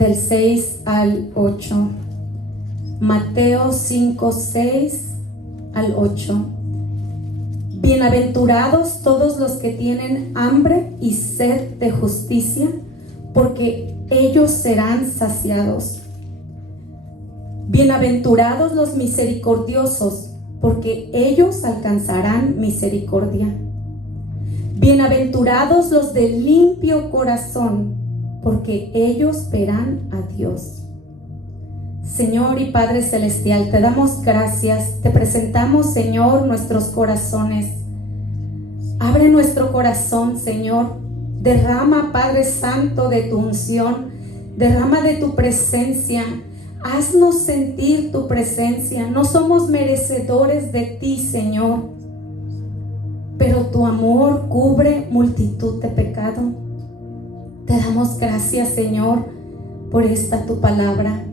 del 6 al 8. Mateo 5, 6 al 8. Bienaventurados todos los que tienen hambre y sed de justicia, porque ellos serán saciados. Bienaventurados los misericordiosos, porque ellos alcanzarán misericordia. Bienaventurados los de limpio corazón, porque ellos verán a Dios. Señor y Padre Celestial, te damos gracias, te presentamos, Señor, nuestros corazones. Abre nuestro corazón, Señor. Derrama, Padre Santo, de tu unción, derrama de tu presencia. Haznos sentir tu presencia. No somos merecedores de ti, Señor, pero tu amor cubre multitud de pecado. Te damos gracias, Señor, por esta tu palabra.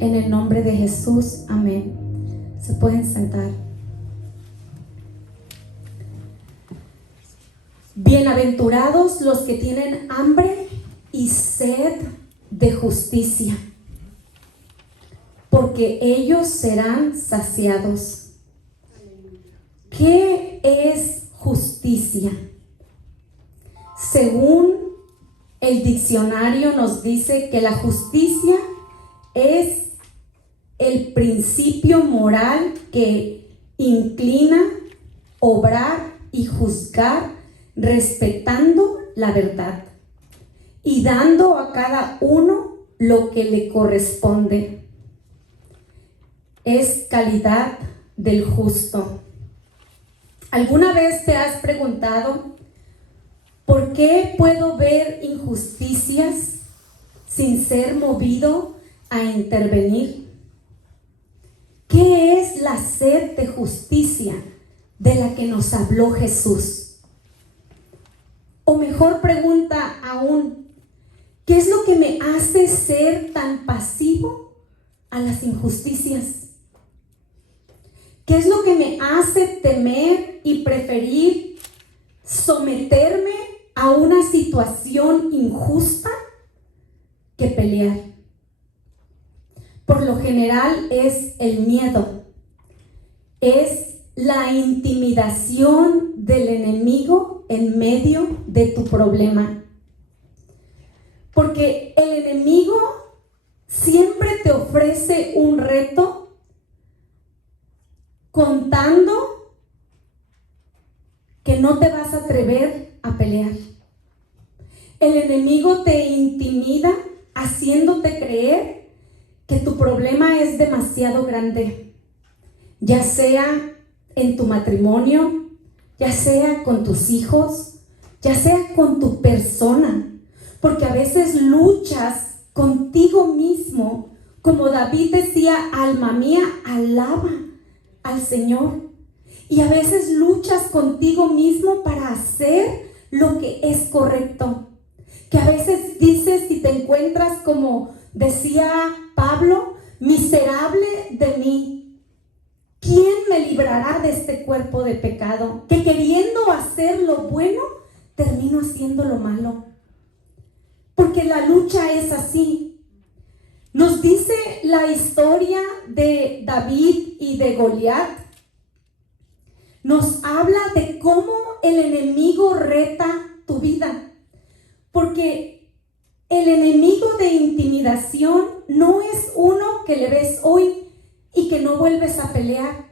En el nombre de Jesús, amén. Se pueden sentar. Bienaventurados los que tienen hambre y sed de justicia, porque ellos serán saciados. ¿Qué es justicia? Según el diccionario nos dice que la justicia es el principio moral que inclina obrar y juzgar respetando la verdad y dando a cada uno lo que le corresponde. Es calidad del justo. ¿Alguna vez te has preguntado por qué puedo ver injusticias sin ser movido a intervenir? ¿Qué es la sed de justicia de la que nos habló Jesús? O mejor pregunta aún, ¿qué es lo que me hace ser tan pasivo a las injusticias? ¿Qué es lo que me hace temer y preferir someterme a una situación injusta que pelear? Por lo general es el miedo, es la intimidación del enemigo en medio de tu problema. Porque el enemigo siempre te ofrece un reto contando que no te vas a atrever a pelear. El enemigo te intimida haciéndote creer que tu problema es demasiado grande, ya sea en tu matrimonio, ya sea con tus hijos, ya sea con tu persona, porque a veces luchas contigo mismo, como David decía, alma mía, alaba al Señor. Y a veces luchas contigo mismo para hacer lo que es correcto. Que a veces dices y te encuentras como decía Pablo, miserable de mí. ¿Quién me librará de este cuerpo de pecado? Que queriendo hacer lo bueno, termino haciendo lo malo. Porque la lucha es así. Nos dice la historia de David y de Goliat. Nos habla de cómo el enemigo reta tu vida. Porque el enemigo de intimidación no es uno que le ves hoy y que no vuelves a pelear.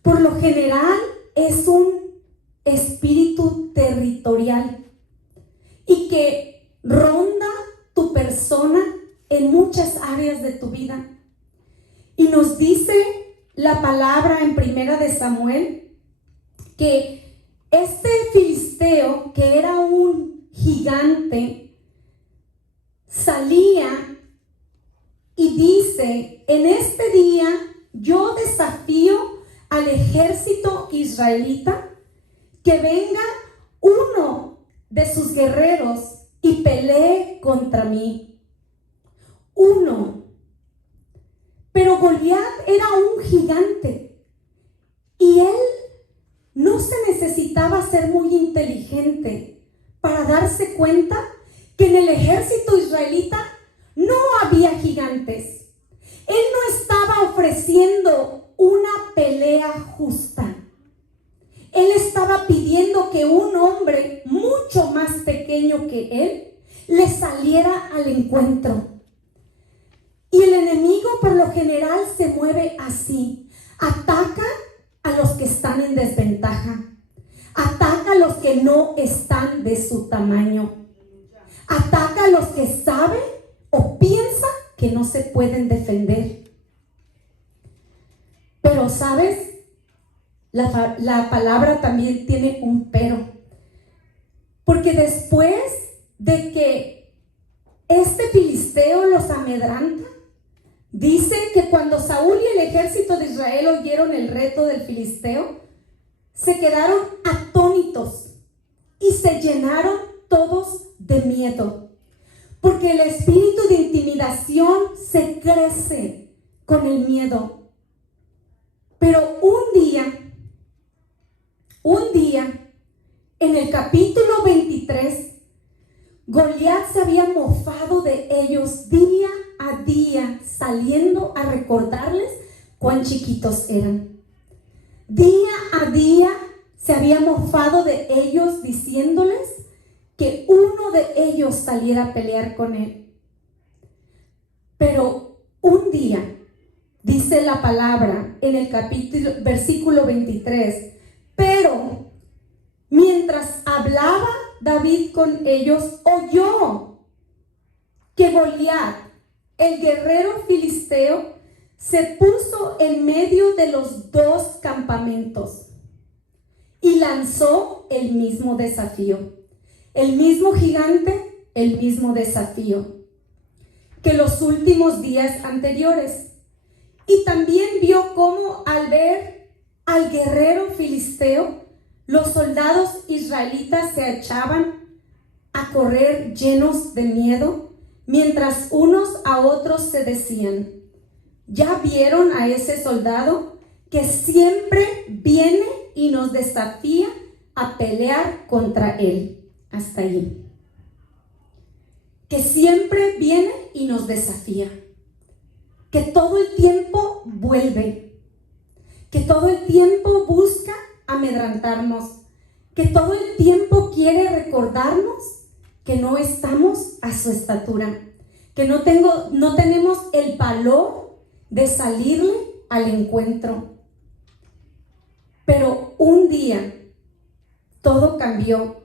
Por lo general es un espíritu territorial y que ronda tu persona en muchas áreas de tu vida. Y nos dice la palabra en 1 de Samuel que este filisteo, que era un gigante, salía y dice, en este día yo desafío al ejército israelita que venga uno de sus guerreros y pelee contra mí. Uno. Pero Goliat era un gigante y él no se necesitaba ser muy inteligente para darse cuenta que en el ejército israelita no había gigantes. Él no estaba ofreciendo una pelea justa. Él estaba pidiendo que un hombre mucho más pequeño que él le saliera al encuentro. Y el enemigo por lo general se mueve así. Ataca a los que están en desventaja. Ataca a los que no están de su tamaño. Ataca a los que saben o piensan que no se pueden defender. Pero, ¿sabes? La palabra también tiene un pero. Porque después de que este filisteo los amedranta, dice que cuando Saúl y el ejército de Israel oyeron el reto del filisteo, se quedaron atónitos y se llenaron todos de miedo. Porque el espíritu de intimidación se crece con el miedo. Pero un día, en el capítulo 23, Goliat se había mofado de ellos día a día, saliendo a recordarles cuán chiquitos eran. Día a día se había mofado de ellos, diciéndoles que uno de ellos saliera a pelear con él. Pero un día, dice la palabra en el versículo 23, pero mientras hablaba David con ellos, oyó que Goliat, el guerrero filisteo, se puso en medio de los dos campamentos y lanzó el mismo desafío. El mismo gigante, el mismo desafío que los últimos días anteriores. Y también vio cómo al ver al guerrero filisteo, los soldados israelitas se echaban a correr llenos de miedo, mientras unos a otros se decían: ¿ya vieron a ese soldado que siempre viene y nos desafía a pelear contra él? Hasta ahí. Que siempre viene y nos desafía. Que todo el tiempo vuelve. Que todo el tiempo busca amedrantarnos. Que todo el tiempo quiere recordarnos que no estamos a su estatura. Que no tenemos el valor de salirle al encuentro. Pero un día todo cambió.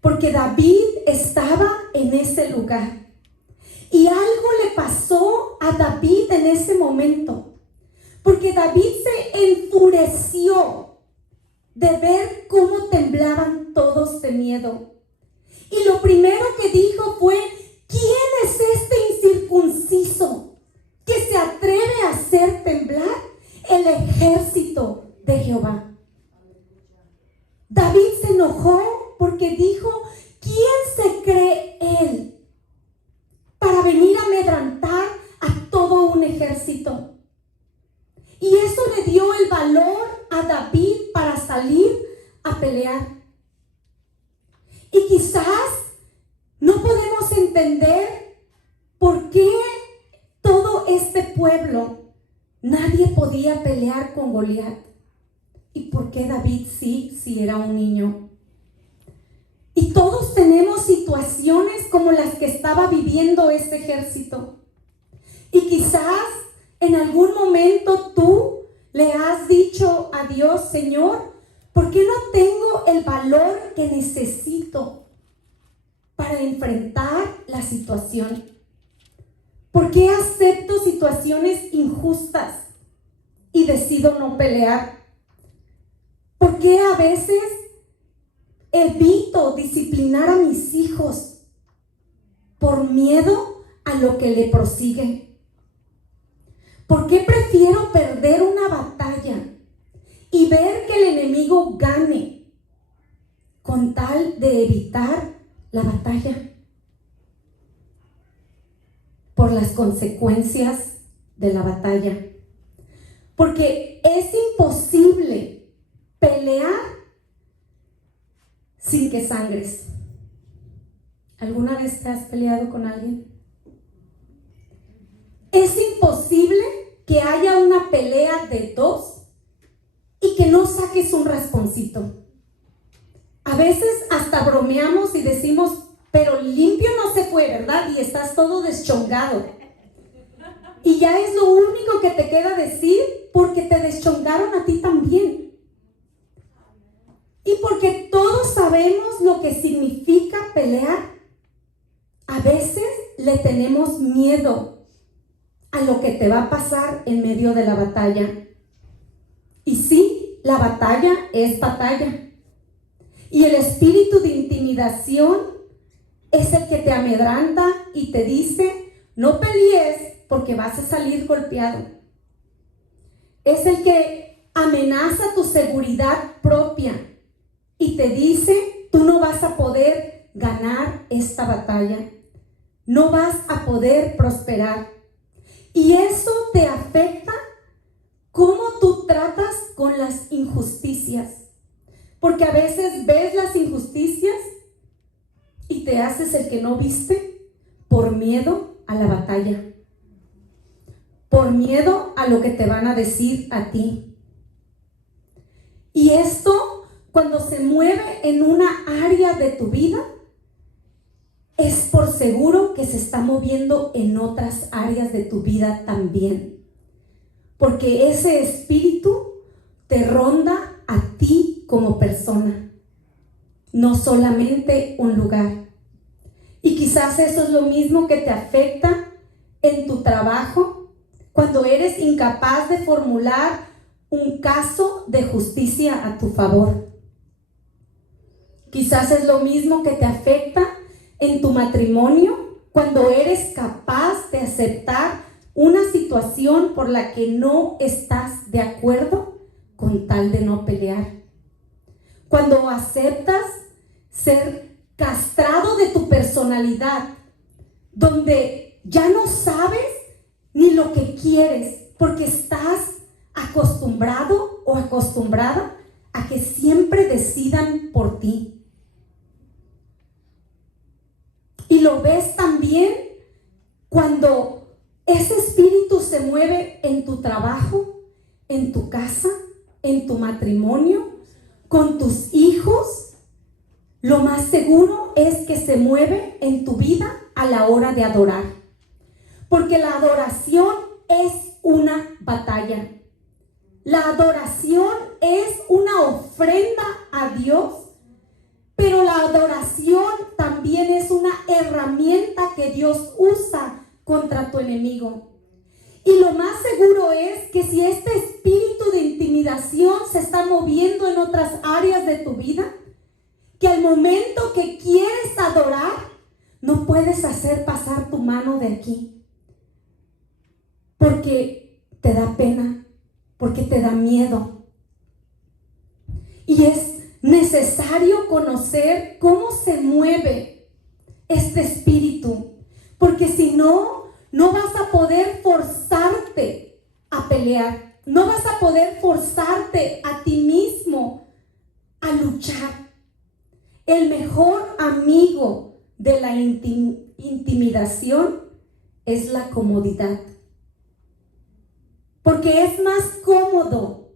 Porque David estaba en ese lugar. Y algo le pasó a David en ese momento. Porque David se enfureció de ver cómo temblaban todos de miedo. Y lo primero que dijo fue: ¿quién es este incircunciso que se atreve a hacer temblar el ejército de Jehová? David se enojó porque dijo: ¿quién se cree él para venir a amedrantar a todo un ejército? Y eso le dio el valor a David para salir a pelear. Y quizás no podemos entender por qué todo este pueblo nadie podía pelear con Goliat. ¿Y por qué David sí, si era un niño? Y todos tenemos situaciones como las que estaba viviendo este ejército. Y quizás en algún momento tú le has dicho a Dios: Señor, ¿por qué no tengo el valor que necesito para enfrentar la situación? ¿Por qué acepto situaciones injustas y decido no pelear? ¿Por qué a veces evito disciplinar a mis hijos por miedo a lo que le prosigue? ¿Por qué prefiero perder una batalla y ver que el enemigo gane con tal de evitar la batalla por las consecuencias de la batalla? Porque es imposible pelear sin que sangres. ¿Alguna vez te has peleado con alguien? que haya una pelea de dos y que no saques un rasponcito. A veces hasta bromeamos y decimos, pero limpio no se fue, ¿verdad? Y estás todo deschongado. Y ya es lo único que te queda decir, porque te deschongaron a ti también. Y porque todos sabemos lo que significa pelear, a veces le tenemos miedo a lo que te va a pasar en medio de la batalla. Y sí, la batalla es batalla. Y el espíritu de intimidación es el que te amedranta y te dice, no pelees porque vas a salir golpeado. Es el que amenaza tu seguridad propia y te dice, tú no vas a poder ganar esta batalla. No vas a poder prosperar. Y eso te afecta cómo tú tratas con las injusticias. Porque a veces ves las injusticias y te haces el que no viste por miedo a la batalla. Por miedo a lo que te van a decir a ti. Y esto, cuando se mueve en una área de tu vida, es por seguro que se está moviendo en otras áreas de tu vida también. Porque ese espíritu te ronda a ti como persona, no solamente un lugar. Y quizás eso es lo mismo que te afecta en tu trabajo, cuando eres incapaz de formular un caso de justicia a tu favor. Quizás es lo mismo que te afecta en tu matrimonio, cuando eres capaz de aceptar una situación por la que no estás de acuerdo con tal de no pelear. Cuando aceptas ser castrado de tu personalidad, donde ya no sabes ni lo que quieres, porque estás acostumbrado o acostumbrada a que siempre decidan por ti. Y lo ves también cuando ese espíritu se mueve en tu trabajo, en tu casa, en tu matrimonio, con tus hijos. Lo más seguro es que se mueve en tu vida a la hora de adorar. Porque la adoración es una batalla. La adoración es una ofrenda a Dios, pero la adoración también es una herramienta que Dios usa contra tu enemigo. Y lo más seguro es que si este espíritu de intimidación se está moviendo en otras áreas de tu vida, que al momento que quieres adorar, no puedes hacer pasar tu mano de aquí. Porque te da pena, porque te da miedo. Y es necesario conocer cómo se mueve este espíritu, porque si no, no vas a poder forzarte a pelear, no vas a poder forzarte a ti mismo a luchar. El mejor amigo de la intimidación es la comodidad, porque es más cómodo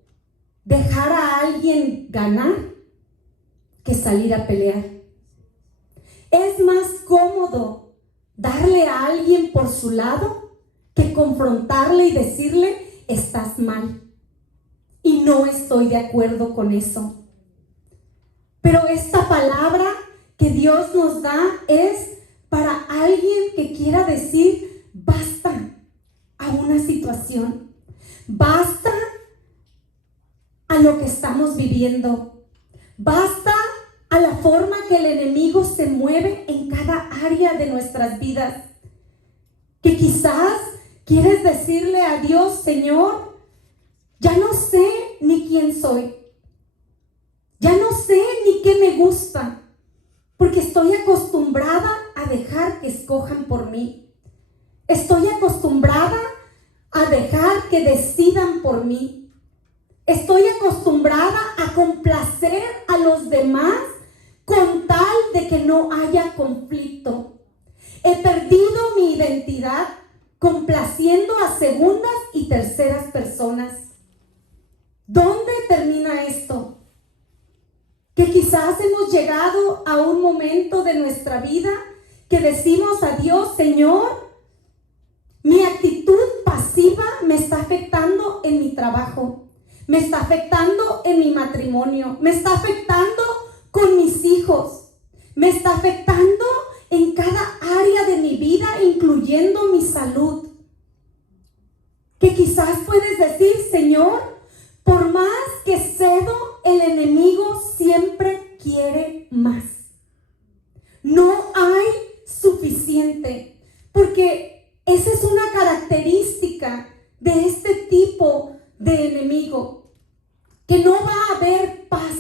dejar a alguien ganar que salir a pelear. Es más cómodo darle a alguien por su lado que confrontarle y decirle, estás mal. Y no estoy de acuerdo con eso. Pero esta palabra que Dios nos da es para alguien que quiera decir, basta a una situación. Basta a lo que estamos viviendo. Basta a la forma que el enemigo se mueve en cada área de nuestras vidas. Que quizás quieres decirle a Dios, Señor, ya no sé ni quién soy. Ya no sé ni qué me gusta, porque estoy acostumbrada a dejar que escojan por mí. Estoy acostumbrada a dejar que decidan por mí. Estoy acostumbrada a complacer a los demás con tal de que no haya conflicto. He perdido mi identidad complaciendo a segundas y terceras personas. ¿Dónde termina esto? Que quizás hemos llegado a un momento de nuestra vida que decimos a Dios: Señor, mi actitud pasiva me está afectando en mi trabajo, me está afectando en mi matrimonio, me está afectando con mis hijos, me está afectando en cada área de mi vida, incluyendo mi salud. Que quizás puedes decir: Señor, por más que cedo, el enemigo siempre quiere más. No hay suficiente, porque esa es una característica de este tipo de enemigo, que no va a haber paz,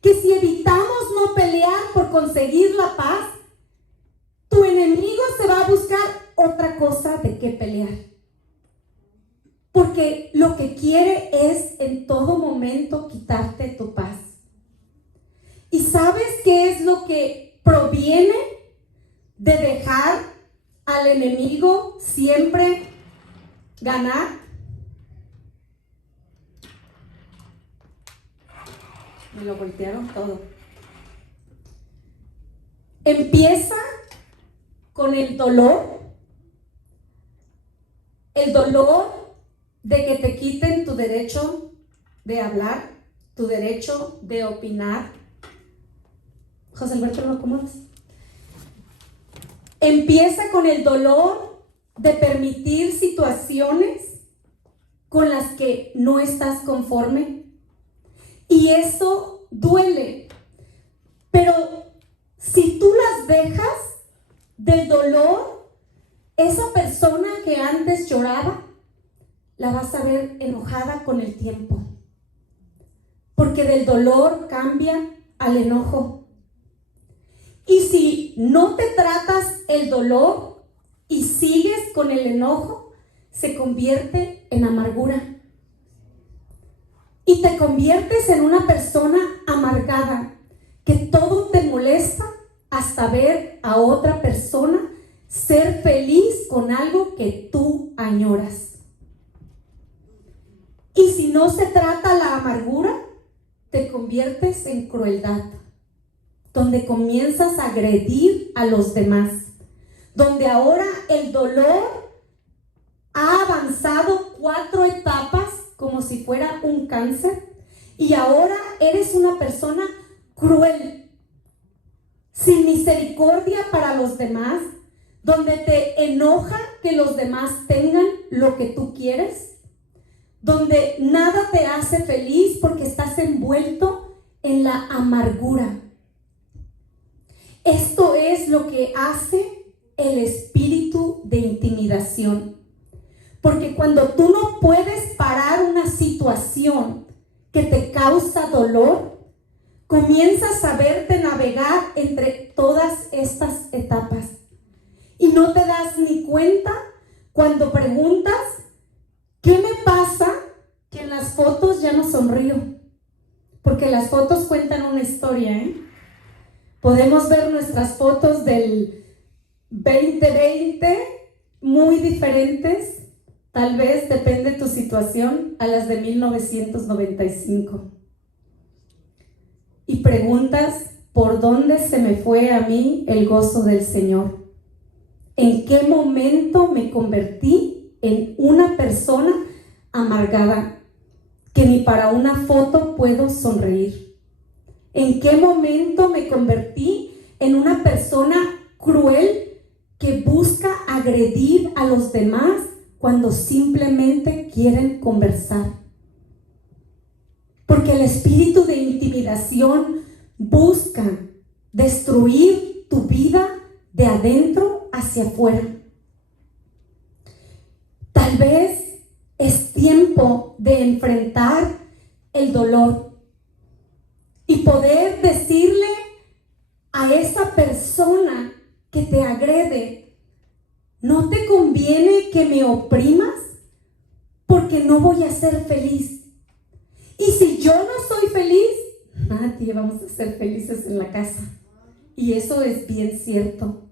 que si evitamos no pelear por conseguir la paz, tu enemigo se va a buscar otra cosa de qué pelear, porque lo que quiere es en todo momento quitarte tu paz. ¿Y sabes qué es lo que proviene de dejar al enemigo siempre ganar? Me lo voltearon todo. Empieza con el dolor de que te quiten tu derecho de hablar, tu derecho de opinar. José Alberto, ¿lo acomodas? Empieza con el dolor de permitir situaciones con las que no estás conforme. Y eso duele. Pero si tú las dejas, del dolor, esa persona que antes lloraba, la vas a ver enojada con el tiempo. Porque del dolor cambia al enojo. Y si no te tratas el dolor y sigues con el enojo, se convierte en amargura. Y te conviertes en una persona amargada, que todo te molesta hasta ver a otra persona ser feliz con algo que tú añoras. Y si no se trata la amargura, te conviertes en crueldad, donde comienzas a agredir a los demás, donde ahora el dolor ha avanzado 4 etapas como si fuera un cáncer, y ahora eres una persona cruel, sin misericordia para los demás, donde te enoja que los demás tengan lo que tú quieres, donde nada te hace feliz porque estás envuelto en la amargura. Esto es lo que hace el espíritu de intimidación. Porque cuando tú no puedes parar una situación que te causa dolor, comienzas a verte navegar entre todas estas etapas. Y no te das ni cuenta cuando preguntas: ¿qué me pasa que en las fotos ya no sonrío? Porque las fotos cuentan una historia, ¿eh? Podemos ver nuestras fotos del 2020 muy diferentes, tal vez depende de tu situación, a las de 1995. Y preguntas: ¿por dónde se me fue a mí el gozo del Señor? ¿En qué momento me convertí en una persona amargada que ni para una foto puedo sonreír? ¿En qué momento me convertí en una persona cruel que busca agredir a los demás cuando simplemente quieren conversar? Porque el espíritu de intimidación busca destruir tu vida de adentro hacia afuera. Tal vez es tiempo de enfrentar el dolor y poder decirle a esa persona que te agrede: no te conviene que me oprimas porque no voy a ser feliz. Y si yo no soy feliz, nadie vamos a ser felices en la casa. Y eso es bien cierto,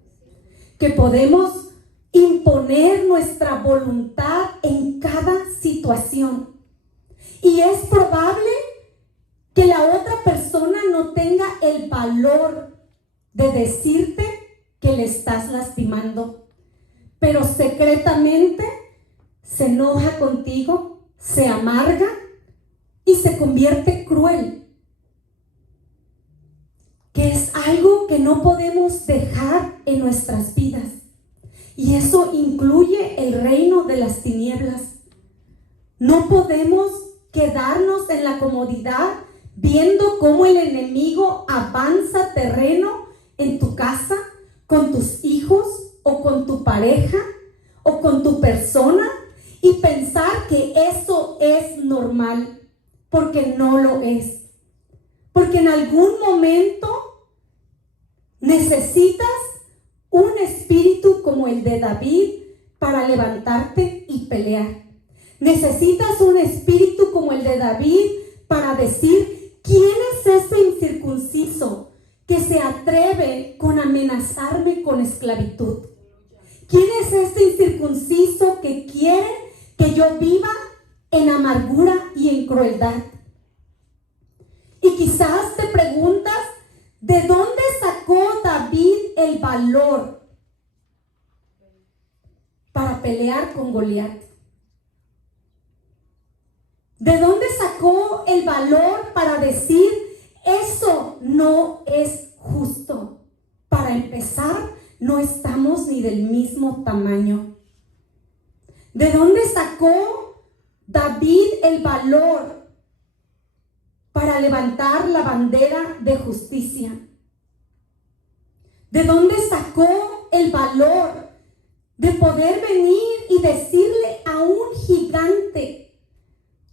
que podemos imponer nuestra voluntad en cada situación. Y es probable que la otra persona no tenga el valor de decirte que le estás lastimando, pero secretamente se enoja contigo, se amarga y se convierte cruel, que es algo que no podemos dejar en nuestras vidas. Y eso incluye el reino de las tinieblas. No podemos quedarnos en la comodidad viendo cómo el enemigo avanza terreno en tu casa, con tus hijos o con tu pareja o con tu persona y pensar que eso es normal, porque no lo es. Porque en algún momento necesitas un espíritu como el de David para levantarte y pelear. Necesitas un espíritu como el de David para decir: ¿quién es ese incircunciso que se atreve con amenazarme con esclavitud? ¿Quién es este incircunciso que quiere que yo viva en amargura y en crueldad? Y quizás te preguntas, ¿de dónde sacó David el valor para pelear con Goliat? ¿De dónde sacó el valor para decir: eso no es justo? Para empezar, no estamos ni del mismo tamaño. ¿De dónde sacó David el valor para levantar la bandera de justicia? ¿De dónde sacó el valor de poder venir y decirle a un gigante: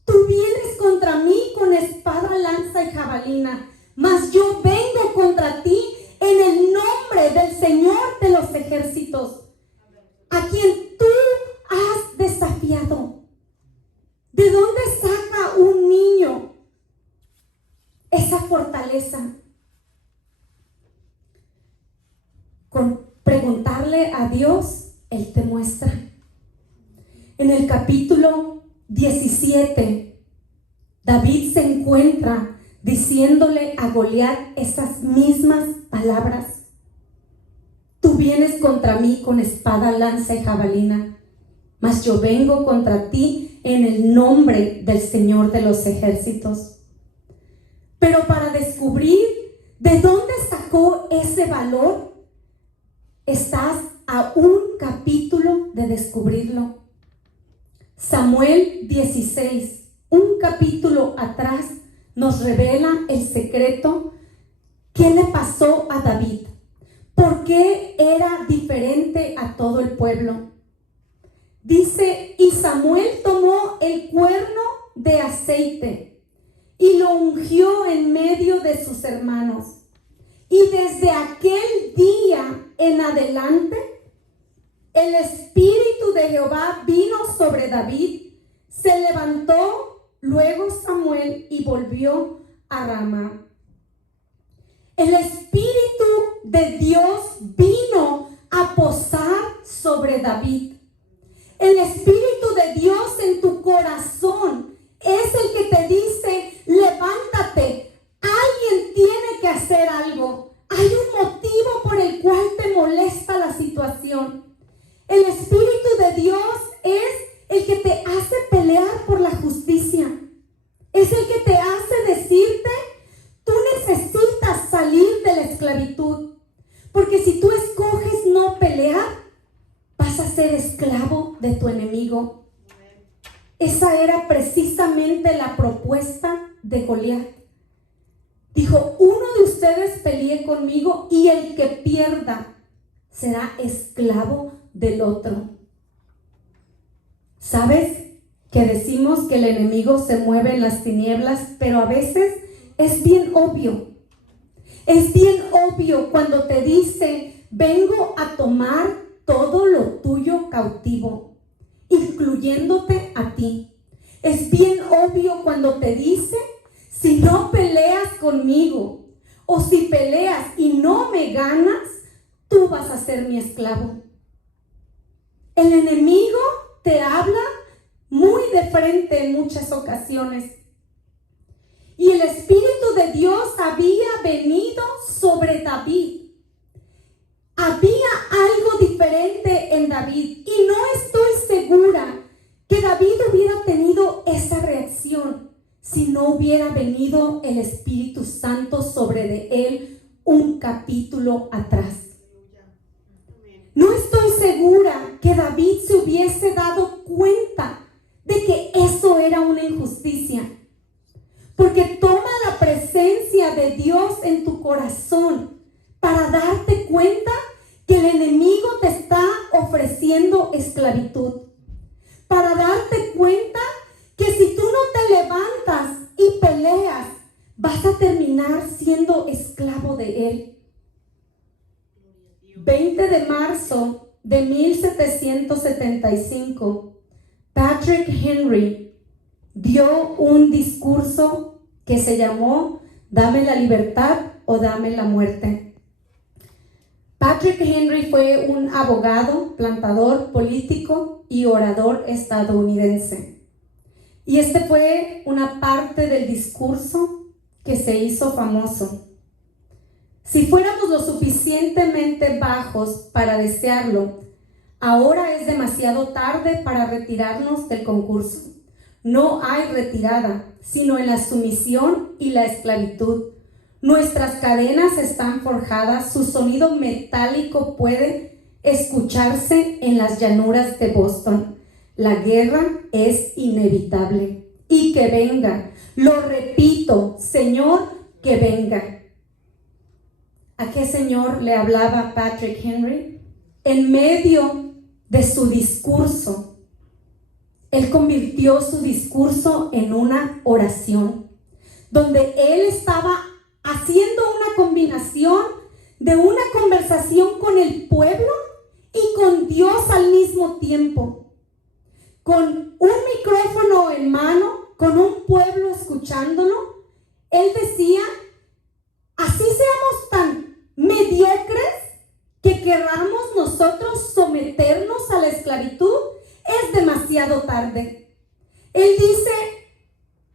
tú vienes contra mí con espada, lanza y jabalina, mas yo vengo contra ti en el nombre del Señor de los ejércitos, a quien tú has desafiado? ¿De dónde saca un niño esa fortaleza? Con preguntarle a Dios, Él te muestra. En el capítulo 17, David se encuentra diciéndole a Goliat esas mismas palabras: tú vienes contra mí con espada, lanza y jabalina, mas yo vengo contra ti en el nombre del Señor de los ejércitos. Pero para descubrir de dónde sacó ese valor, estás a un capítulo de descubrirlo. Samuel 16, un capítulo atrás, nos revela el secreto. ¿Qué le pasó a David? ¿Por qué era diferente a todo el pueblo? Dice: y Samuel tomó el cuerno de aceite y lo ungió en medio de sus hermanos. Y desde aquel día en adelante, el Espíritu de Jehová vino sobre David. Se levantó luego Samuel y volvió a Ramá. El Espíritu de Dios vino a posar sobre David. El Espíritu de Dios en tu corazón es el que te dice: levántate, alguien tiene que hacer algo. Hay un motivo por el cual te molesta la situación. El Espíritu de Dios es el que te hace pelear por la justicia. Es el que te hace decirte: tú necesitas salir de la esclavitud. Porque si tú escoges no pelear, vas a ser esclavo de tu enemigo. Esa era precisamente la propuesta de Goliat. Dijo: uno de ustedes pelee conmigo y el que pierda será esclavo del otro. ¿Sabes que decimos que el enemigo se mueve en las tinieblas? Pero a veces es bien obvio. Es bien obvio cuando te dice: vengo a tomar todo lo tuyo cautivo, incluyéndote a ti. Es bien obvio cuando te dice: si no peleas conmigo, o si peleas y no me ganas, tú vas a ser mi esclavo. El enemigo te habla muy de frente en muchas ocasiones. Y el Espíritu de Dios había venido sobre David. Había algo diferente en David y no estoy segura que David hubiera tenido esa reacción si no hubiera venido el Espíritu Santo sobre de él un capítulo atrás. No estoy segura que David se hubiese dado cuenta de que eso era una injusticia, porque toma la presencia de Dios en tu corazón para darte cuenta que el enemigo te está ofreciendo esclavitud, para darte cuenta que si tú no te levantas y peleas, vas a terminar siendo esclavo de él. 20 de marzo de 1775, Patrick Henry dio un discurso que se llamó "Dame la libertad o dame la muerte". Patrick Henry fue un abogado, plantador, político y orador estadounidense. Y este fue una parte del discurso que se hizo famoso. Si fuéramos lo suficientemente bajos para desearlo, ahora es demasiado tarde para retirarnos del concurso. No hay retirada, sino en la sumisión y la esclavitud. Nuestras cadenas están forjadas, su sonido metálico puede escucharse en las llanuras de Boston. La guerra es inevitable. Y que venga. Lo repito, Señor, que venga. ¿A qué Señor le hablaba Patrick Henry? En medio de su discurso, él convirtió su discurso en una oración, donde él estaba haciendo una combinación de una conversación con el pueblo y con Dios al mismo tiempo, con un micrófono en mano, con un pueblo escuchándolo. Él decía: así seamos tan mediocres que querramos nosotros someternos a la esclavitud, es demasiado tarde. Él dice: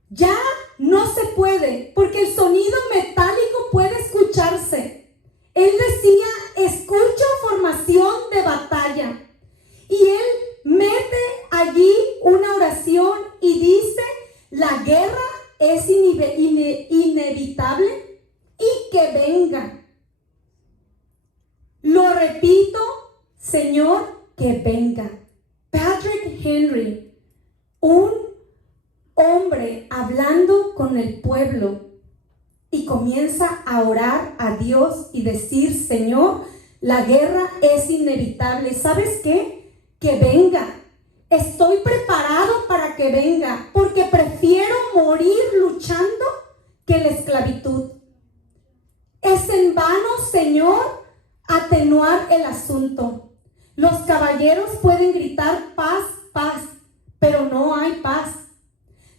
ya no se puede, porque el sonido metálico puede escucharse. Él decía: escucho formación de batalla. Y él mete allí una oración y dice: la guerra es inevitable y que venga. Lo repito, Señor, que venga. Patrick Henry, un hombre hablando con el pueblo, y comienza a orar a Dios y decir: Señor, la guerra es inevitable. ¿Sabes qué? Que venga. Estoy preparado para que venga, porque prefiero morir luchando que la esclavitud. Es en vano, Señor, atenuar el asunto. Los caballeros pueden gritar paz, paz, pero no hay paz.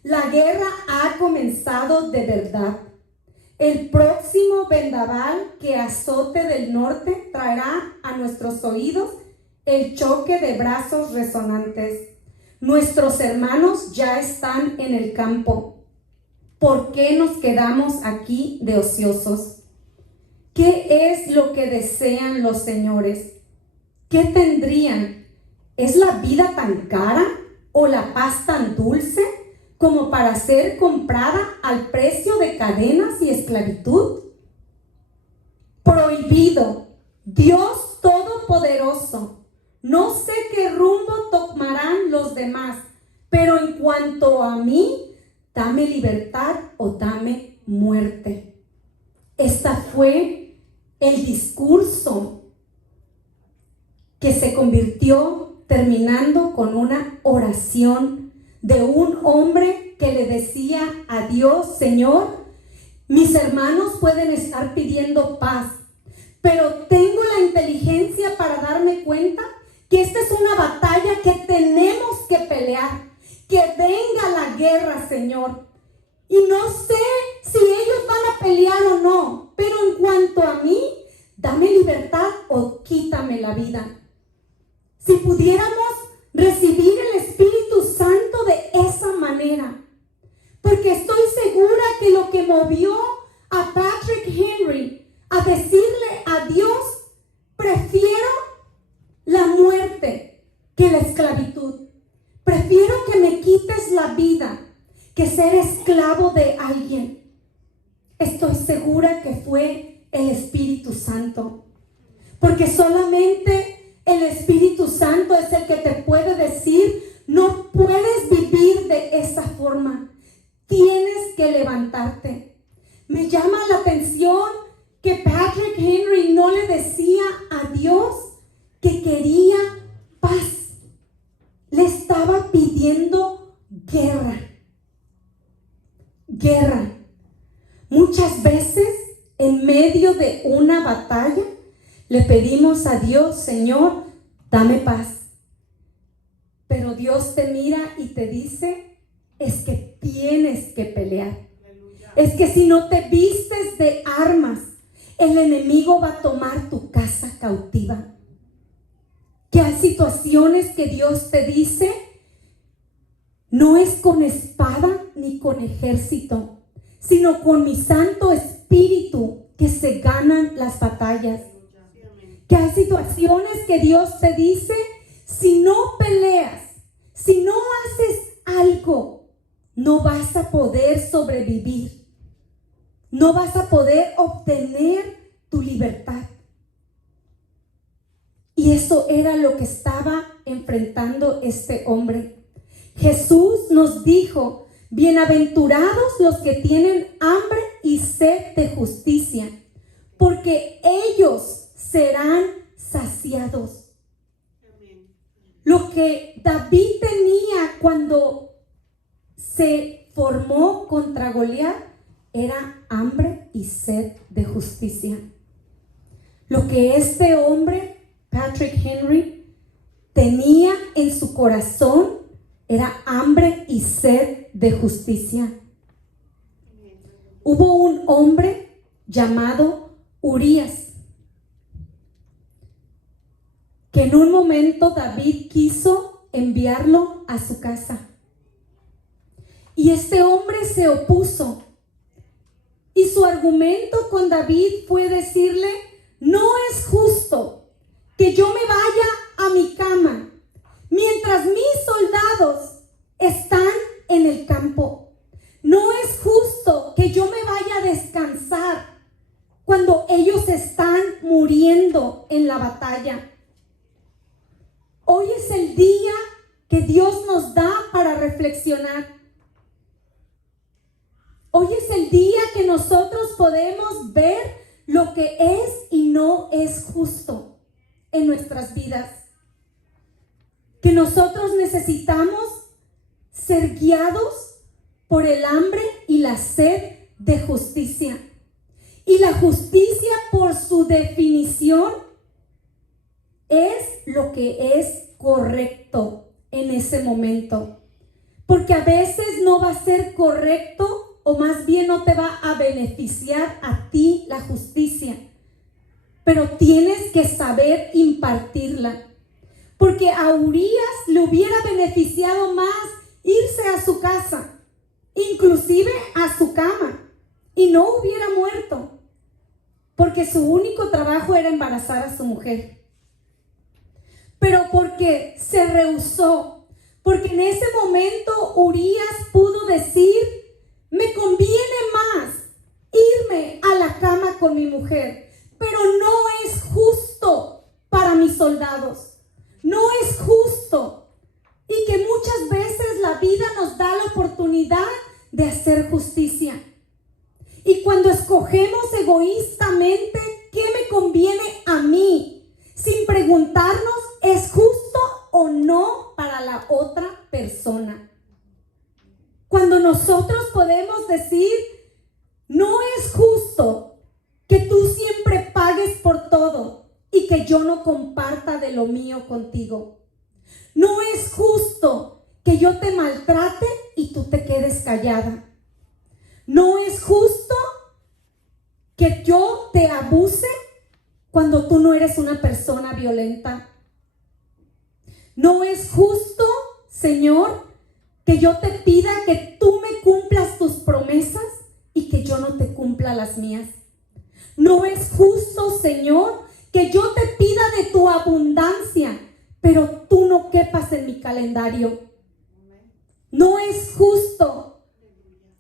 La guerra ha comenzado de verdad. El próximo vendaval que azote del norte traerá a nuestros oídos el choque de brazos resonantes. Nuestros hermanos ya están en el campo. ¿Por qué nos quedamos aquí de ociosos? ¿Qué es lo que desean los señores? ¿Qué tendrían? ¿Es la vida tan cara o la paz tan dulce como para ser comprada al precio de cadenas y esclavitud? Prohibido. Dios Todopoderoso. No sé qué rumbo tomarán los demás, pero en cuanto a mí, dame libertad o dame muerte. Esta fue el discurso que se convirtió terminando con una oración de un hombre que le decía a Dios: Señor, mis hermanos pueden estar pidiendo paz, pero tengo la inteligencia para darme cuenta que esta es una batalla que tenemos que pelear. Que venga la guerra, Señor. Y no sé si ellos van a pelear o no, pero en cuanto a mí, dame libertad o quítame la vida. Si pudiéramos recibir el Espíritu Santo de esa manera. Porque estoy segura que lo que movió a Patrick Henry a decirle a Dios, prefiero la muerte que la esclavitud. Prefiero que me quites la vida que ser esclavo de alguien. Estoy segura que fue el Espíritu Santo. Porque solamente el Espíritu Santo es el que te puede decir, no puedes vivir de esa forma. Tienes que levantarte. Me llama la atención que Patrick Henry no le decía a Dios que quería paz. Le estaba pidiendo guerra. Guerra. Muchas veces en medio de una batalla le pedimos a Dios, Señor, dame paz. Pero Dios te mira y te dice, es que tienes que pelear. Es que si no te vistes de armas, el enemigo va a tomar tu casa cautiva. Que hay situaciones que Dios te dice, no es con espada ni con ejército, sino con mi Santo Espíritu que se ganan las batallas. Que hay situaciones que Dios te dice, si no peleas, si no haces algo, no vas a poder sobrevivir. No vas a poder obtener tu libertad. Y eso era lo que estaba enfrentando este hombre. Jesús nos dijo, bienaventurados los que tienen hambre y sed de justicia, porque ellos serán saciados. Lo que David tenía cuando se formó contra Goliat era hambre y sed de justicia. Lo que este hombre, Patrick Henry, tenía en su corazón era hambre y sed de justicia. Hubo un hombre llamado Urías, que en un momento David quiso enviarlo a su casa. Y este hombre se opuso. Y su argumento con David fue decirle, no es justo que yo me vaya a mi cama mientras mis soldados están en el campo. No es justo que yo me vaya a descansar cuando ellos están muriendo en la batalla. Hoy es el día que Dios nos da para reflexionar. Hoy es el día que nosotros podemos ver lo que es y no es justo en nuestras vidas. Que nosotros necesitamos ser guiados por el hambre y la sed de justicia. Y la justicia, por su definición, es lo que es correcto en ese momento. Porque a veces no va a ser correcto, o más bien no te va a beneficiar a ti la justicia. Pero tienes que saber impartirla. Porque a Urías le hubiera beneficiado más irse a su casa, inclusive a su cama, y no hubiera muerto. Porque su único trabajo era embarazar a su mujer. Pero porque se rehusó, porque en ese momento Urías pudo decir, me conviene más irme a la cama con mi mujer, pero no es justo para mis soldados. No es justo. Y que muchas veces la vida nos da la oportunidad de hacer justicia. Y cuando escogemos egoístamente qué me conviene a mí, sin preguntarnos, ¿es justo o no para la otra persona? Cuando nosotros podemos decir, no es justo que tú siempre pagues por todo y que yo no comparta de lo mío contigo. No es justo que yo te maltrate y tú te quedes callada. No es justo que yo te abuse cuando tú no eres una persona violenta. No es justo, Señor, que yo te pida que tú me cumplas tus promesas y que yo no te cumpla las mías. No es justo, Señor, que yo te pida de tu abundancia, pero tú no quepas en mi calendario. No es justo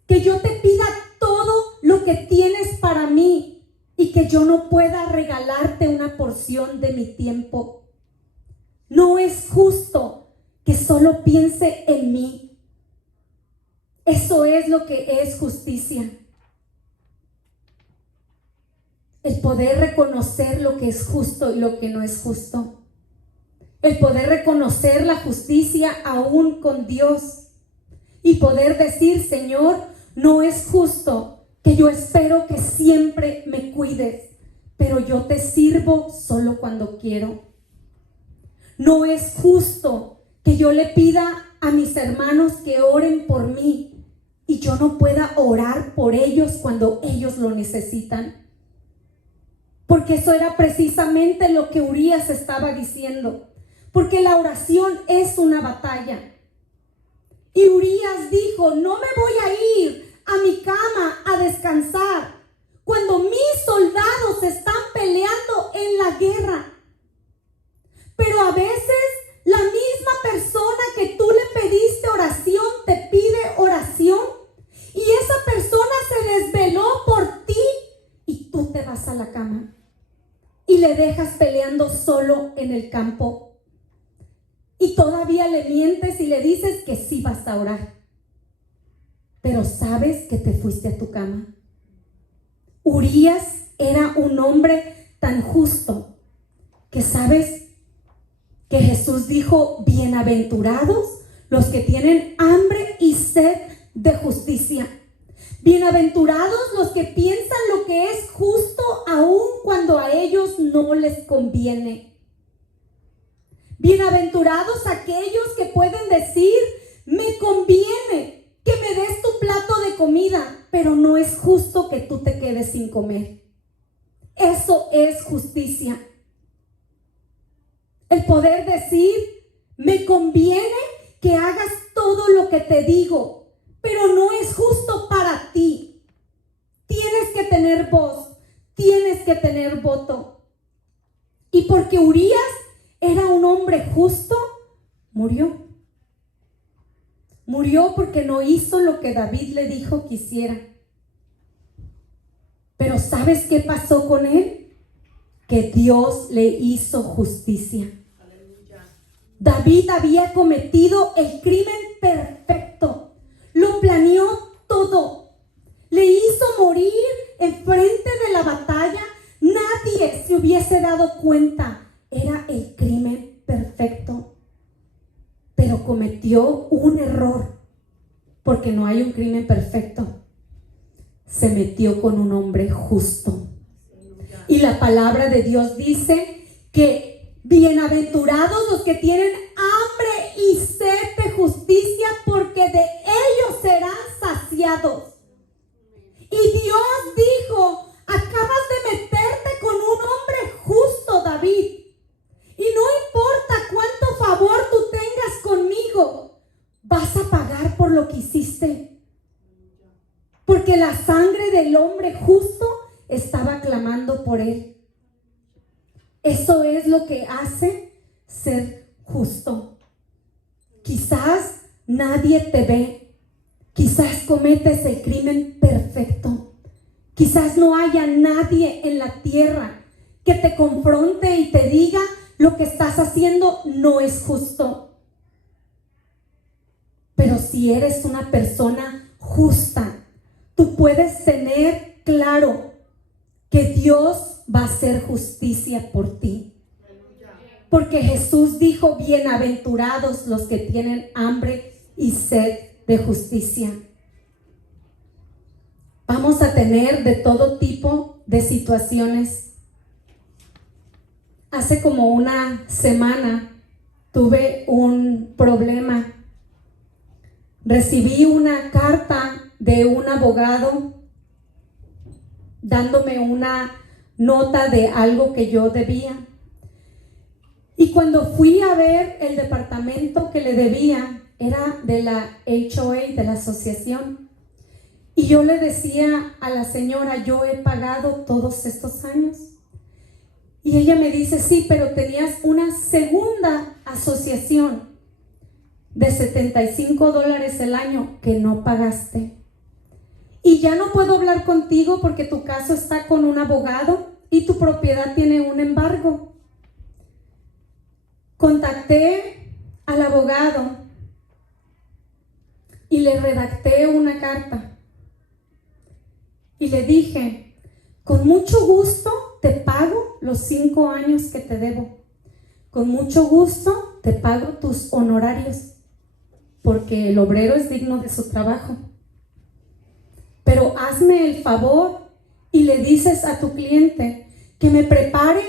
que yo te pida todo lo que tienes para mí y que yo no pueda regalarte una porción de mi tiempo. No es justo que solo piense en mí. Eso es lo que es justicia. El poder reconocer lo que es justo y lo que no es justo. El poder reconocer la justicia aún con Dios. Y poder decir, Señor, no es justo que yo espero que siempre me cuides, pero yo te sirvo solo cuando quiero. No es justo que yo le pida a mis hermanos que oren por mí y yo no pueda orar por ellos cuando ellos lo necesitan. Porque eso era precisamente lo que Urías estaba diciendo. Porque la oración es una batalla. Y Urías dijo, no me voy a ir a mi cama a descansar cuando mis soldados están peleando en la guerra. Pero a veces la misma persona que tú le pediste oración te pide oración y esa persona se desveló por ti y tú te vas a la cama y le dejas peleando solo en el campo. Y todavía le mientes y le dices que sí vas a orar. Pero sabes que te fuiste a tu cama. Urías era un hombre tan justo que sabes que Jesús dijo, bienaventurados los que tienen hambre y sed de justicia. Bienaventurados los que piensan lo que es justo aun cuando a ellos no les conviene. Bienaventurados aquellos que pueden decir, me conviene que me des tu plato de comida, pero no es justo que tú te quedes sin comer. Eso es justicia. El poder decir, me conviene que hagas todo lo que te digo, pero no es justo para ti. Tienes que tener voz, tienes que tener voto. Y porque Urías era un hombre justo, murió. Murió porque no hizo lo que David le dijo que hiciera. Pero ¿sabes qué pasó con él? Que Dios le hizo justicia. Aleluya. David había cometido el crimen perfecto. Lo planeó todo. Le hizo morir enfrente de la batalla. Nadie se hubiese dado cuenta. Era el crimen perfecto, pero cometió un error, porque no hay un crimen perfecto. Se metió con un hombre justo. Y la palabra de Dios dice que bienaventurados los que tienen hambre y sed de justicia, porque de ellos serán saciados. Y Dios dijo, acabas de meterte con un hombre justo, David. Y no importa cuánto favor tú tengas conmigo, vas a pagar por lo que hiciste. Porque la sangre del hombre justo estaba clamando por él. Eso es lo que hace ser justo. Quizás nadie te ve. Quizás cometes el crimen perfecto. Quizás no haya nadie en la tierra que te confronte y te diga, lo que estás haciendo no es justo. Pero si eres una persona justa, tú puedes tener claro que Dios va a hacer justicia por ti. Porque Jesús dijo, bienaventurados los que tienen hambre y sed de justicia. Vamos a tener de todo tipo de situaciones. Hace como una semana tuve un problema. Recibí una carta de un abogado dándome una nota de algo que yo debía. Y cuando fui a ver el departamento que le debía, era de la HOA, de la asociación. Y yo le decía a la señora, yo he pagado todos estos años. Y ella me dice, sí, pero tenías una segunda asociación de $75 el año que no pagaste. Y ya no puedo hablar contigo porque tu caso está con un abogado y tu propiedad tiene un embargo. Contacté al abogado y le redacté una carta. Y le dije, con mucho gusto te pago los 5 años que te debo. Con mucho gusto te pago tus honorarios, porque el obrero es digno de su trabajo. Pero hazme el favor y le dices a tu cliente que me prepare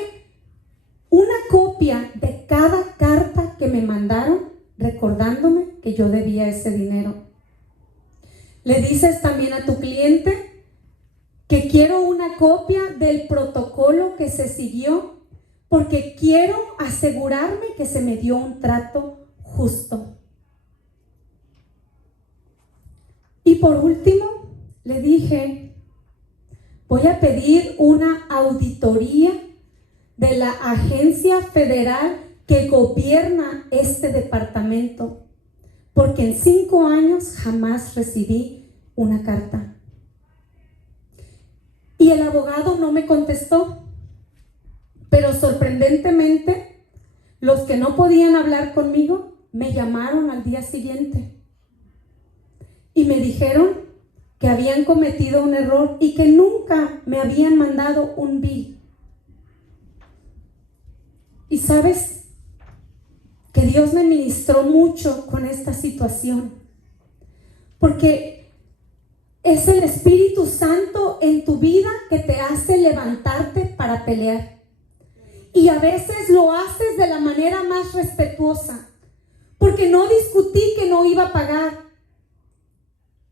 una copia de cada carta que me mandaron, recordándome que yo debía ese dinero. Le dices también a tu cliente que quiero una copia del protocolo que se siguió, porque quiero asegurarme que se me dio un trato justo. Y por último, le dije, voy a pedir una auditoría de la agencia federal que gobierna este departamento, porque en 5 años jamás recibí una carta. Y el abogado no me contestó, pero sorprendentemente, los que no podían hablar conmigo me llamaron al día siguiente y me dijeron que habían cometido un error y que nunca me habían mandado un bill. Y sabes que Dios me ministró mucho con esta situación, porque es el Espíritu Santo en tu vida que te hace levantarte para pelear. Y a veces lo haces de la manera más respetuosa, porque no discutí que no iba a pagar.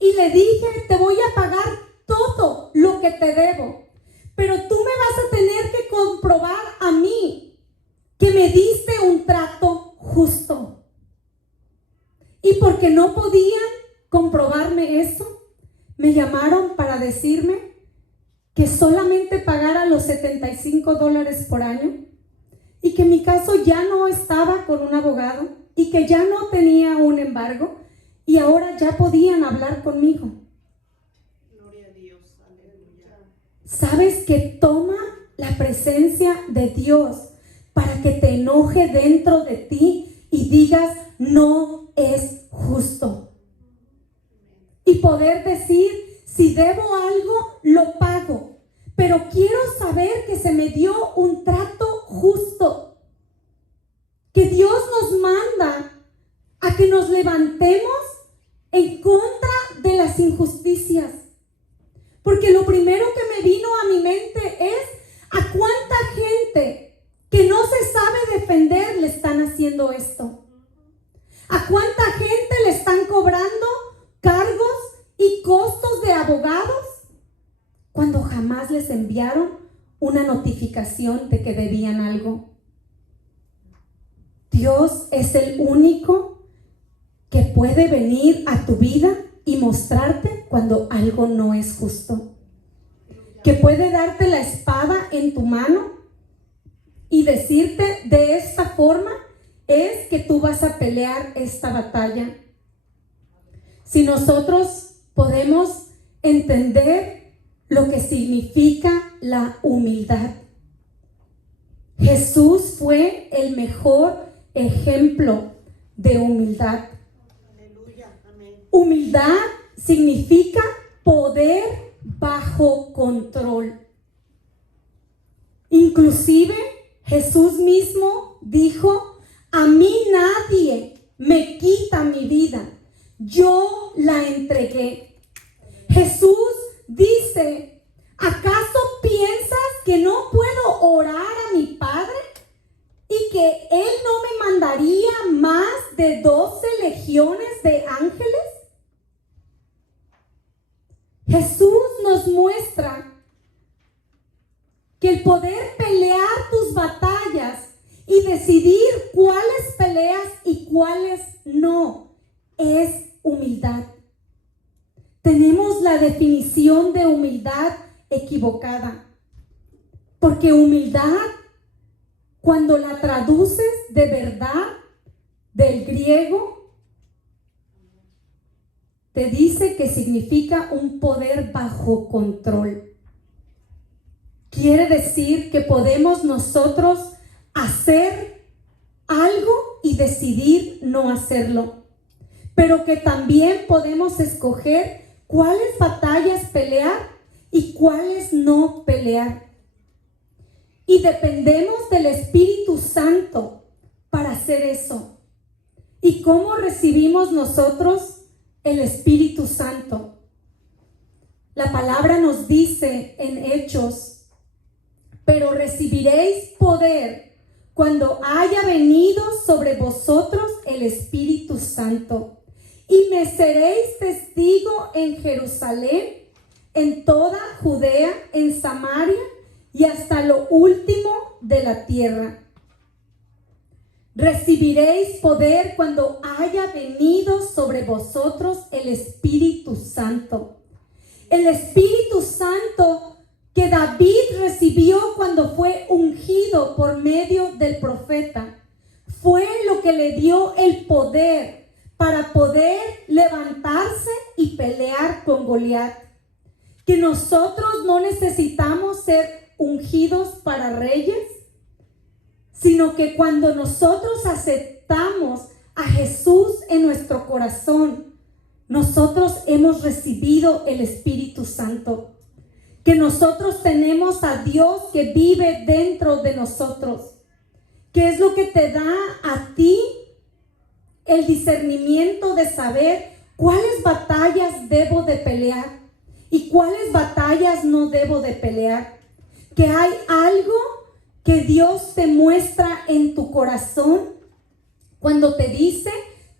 Y le dije, te voy a pagar todo lo que te debo, pero tú me vas a tener que comprobar a mí que me diste un trato justo. Y porque no podían comprobarme eso, me llamaron para decirme que solamente pagara los $75 por año y que mi caso ya no estaba con un abogado y que ya no tenía un embargo y ahora ya podían hablar conmigo. Gloria a Dios, aleluya. ¿Sabes que toma la presencia de Dios para que te enoje dentro de ti y digas, no es justo? Y poder decir, si debo algo, lo pago, pero quiero saber que se me dio un trato justo. Que Dios nos manda a que nos levantemos en contra de las injusticias. Porque lo primero que me vino a mi mente es a cuánta gente que no se sabe defender le están haciendo esto. A cuánta gente le están cobrando cargos y costos de abogados cuando jamás les enviaron una notificación de que debían algo. Dios es el único que puede venir a tu vida y mostrarte cuando algo no es justo. Que puede darte la espada en tu mano y decirte, de esta forma es que tú vas a pelear esta batalla. Si nosotros podemos entender lo que significa la humildad. Jesús fue el mejor ejemplo de humildad. Humildad significa poder bajo control. Inclusive Jesús mismo dijo, a mí nadie me quita mi vida, yo la entregué. Jesús dice, ¿acaso piensas que no puedo orar a mi Padre y que Él no me mandaría más de 12 legiones de ángeles? Jesús nos muestra que el poder pelear tus batallas y decidir cuáles peleas y cuáles no es humildad. Tenemos la definición de humildad equivocada, porque humildad, cuando la traduces de verdad del griego, te dice que significa un poder bajo control. Quiere decir que podemos nosotros hacer algo y decidir no hacerlo, pero que también podemos escoger cuáles batallas pelear y cuáles no pelear. Y dependemos del Espíritu Santo para hacer eso. ¿Y cómo recibimos nosotros el Espíritu Santo? La palabra nos dice en Hechos: pero recibiréis poder cuando haya venido sobre vosotros el Espíritu Santo, y me seréis testigo en Jerusalén, en toda Judea, en Samaria y hasta lo último de la tierra. Recibiréis poder cuando haya venido sobre vosotros el Espíritu Santo. El Espíritu Santo que David recibió cuando fue ungido por medio del profeta fue lo que le dio el poder para poder levantarse y pelear con Goliat. Que nosotros no necesitamos ser ungidos para reyes, sino que cuando nosotros aceptamos a Jesús en nuestro corazón, nosotros hemos recibido el Espíritu Santo. Que nosotros tenemos a Dios que vive dentro de nosotros. ¿Qué es lo que te da a ti el discernimiento de saber cuáles batallas debo de pelear y cuáles batallas no debo de pelear? Que hay algo que Dios te muestra en tu corazón cuando te dice: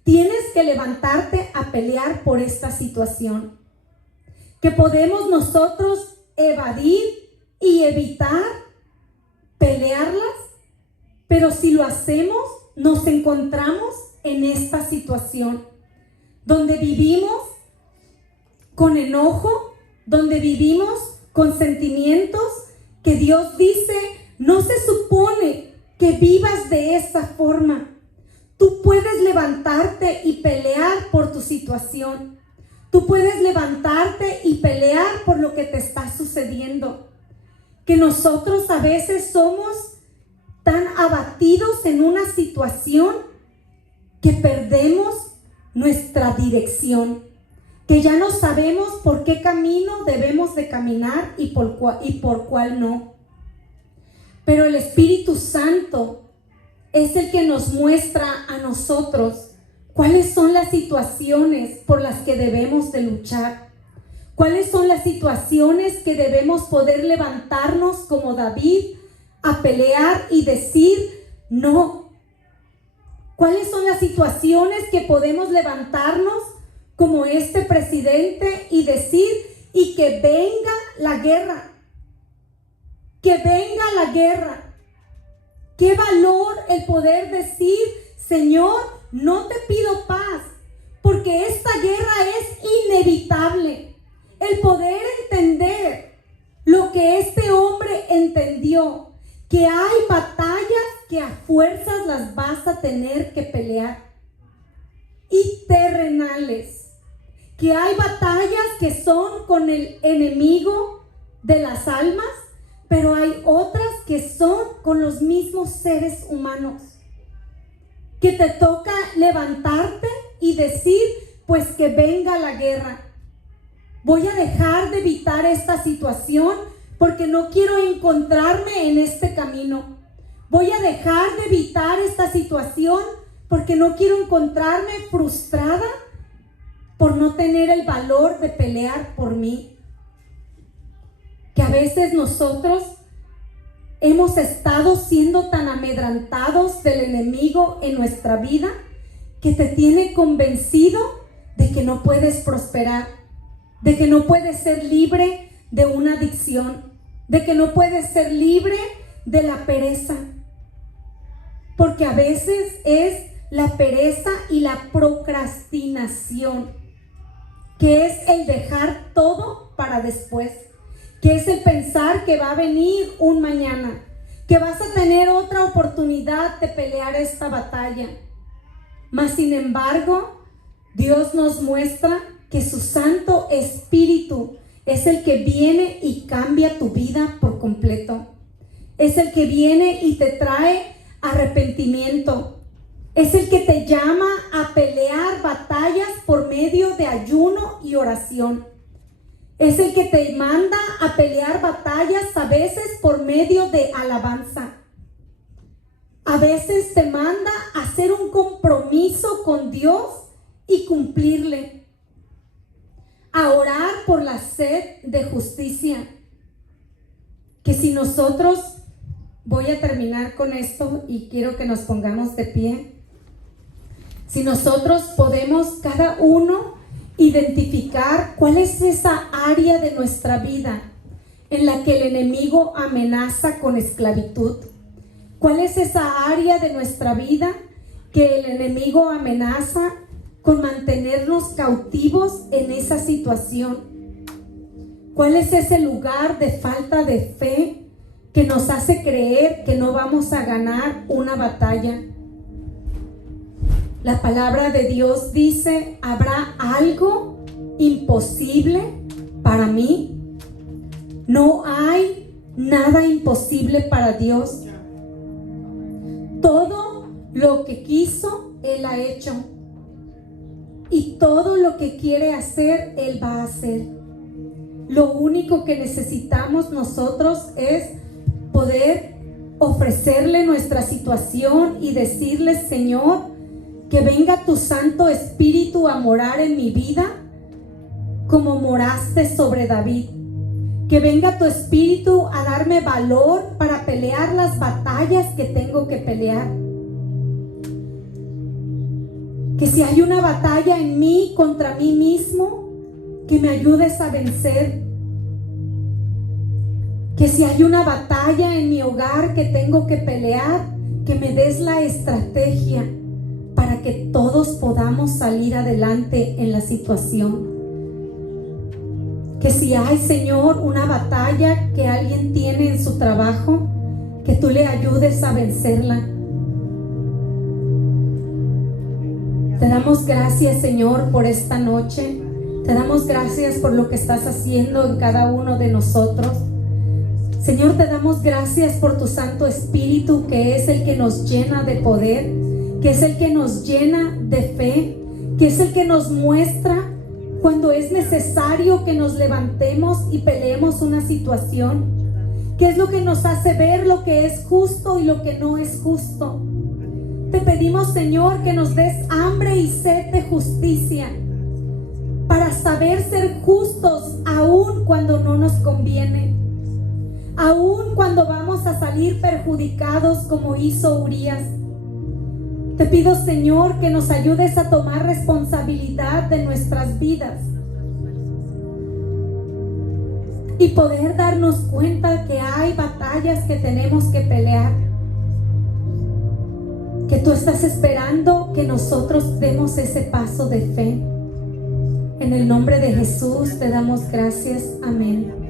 tienes que levantarte a pelear por esta situación. Que podemos nosotros evadir y evitar pelearlas, pero si lo hacemos, nos encontramos en esta situación donde vivimos con enojo, donde vivimos con sentimientos que Dios dice: no se supone que vivas de esa forma. Tú puedes levantarte y pelear por tu situación. Tú puedes levantarte y pelear por lo que te está sucediendo. Que nosotros a veces somos tan abatidos en una situación que perdemos nuestra dirección, que ya no sabemos por qué camino debemos de caminar y por cuál no. Pero el Espíritu Santo es el que nos muestra a nosotros cuáles son las situaciones por las que debemos de luchar, cuáles son las situaciones que debemos poder levantarnos como David a pelear y decir no. ¿Cuáles son las situaciones que podemos levantarnos como este presidente y decir: y que venga la guerra? Que venga la guerra. Qué valor el poder decir: Señor, no te pido paz, porque esta guerra es inevitable. El poder entender lo que este hombre entendió, que hay batallas que a fuerzas las vas a tener que pelear, y terrenales, que hay batallas que son con el enemigo de las almas, pero hay otras que son con los mismos seres humanos, que te toca levantarte y decir: pues que venga la guerra. Voy a dejar de evitar esta situación porque no quiero encontrarme en este camino. Voy a dejar de evitar esta situación porque no quiero encontrarme frustrada por no tener el valor de pelear por mí. Que a veces nosotros hemos estado siendo tan amedrentados del enemigo en nuestra vida que te tiene convencido de que no puedes prosperar, de que no puedes ser libre de una adicción, de que no puedes ser libre de la pereza. porque a veces es la pereza y la procrastinación, que es el dejar todo para después, que es el pensar que va a venir un mañana, que vas a tener otra oportunidad de pelear esta batalla. Mas sin embargo, Dios nos muestra que su Santo Espíritu es el que viene y cambia tu vida por completo. Es el que viene y te trae arrepentimiento. Es el que te llama a pelear batallas por medio de ayuno y oración. Es el que te manda a pelear batallas a veces por medio de alabanza. A veces te manda a hacer un compromiso con Dios y cumplirle. A orar por la sed de justicia. Que si nosotros, voy a terminar con esto y quiero que nos pongamos de pie. Si nosotros podemos cada uno identificar cuál es esa área de nuestra vida en la que el enemigo amenaza con esclavitud. ¿Cuál es esa área de nuestra vida que el enemigo amenaza con mantenernos cautivos en esa situación? ¿Cuál es ese lugar de falta de fe que nos hace creer que no vamos a ganar una batalla? La palabra de Dios dice: ¿habrá algo imposible para mí? No hay nada imposible para Dios. Todo lo que quiso, Él ha hecho. Y todo lo que quiere hacer, Él va a hacer. Lo único que necesitamos nosotros es poder ofrecerle nuestra situación y decirle: Señor, que venga tu Santo Espíritu a morar en mi vida como moraste sobre David. Que venga tu Espíritu a darme valor para pelear las batallas que tengo que pelear. Que si hay una batalla en mí contra mí mismo, que me ayudes a vencer. Que si hay una batalla en mi hogar que tengo que pelear, que me des la estrategia para que todos podamos salir adelante en la situación. Que si hay, Señor, una batalla que alguien tiene en su trabajo, que tú le ayudes a vencerla. Te damos gracias, Señor, por esta noche. Te damos gracias por lo que estás haciendo en cada uno de nosotros. Señor, te damos gracias por tu Santo Espíritu, que es el que nos llena de poder, que es el que nos llena de fe, que es el que nos muestra cuando es necesario que nos levantemos y peleemos una situación, que es lo que nos hace ver lo que es justo y lo que no es justo. Te pedimos, Señor, que nos des hambre y sed de justicia para saber ser justos aún cuando no nos conviene, aún cuando vamos a salir perjudicados como hizo Urías. Te pido, Señor, que nos ayudes a tomar responsabilidad de nuestras vidas y poder darnos cuenta que hay batallas que tenemos que pelear, que tú estás esperando que nosotros demos ese paso de fe. En el nombre de Jesús te damos gracias. Amén.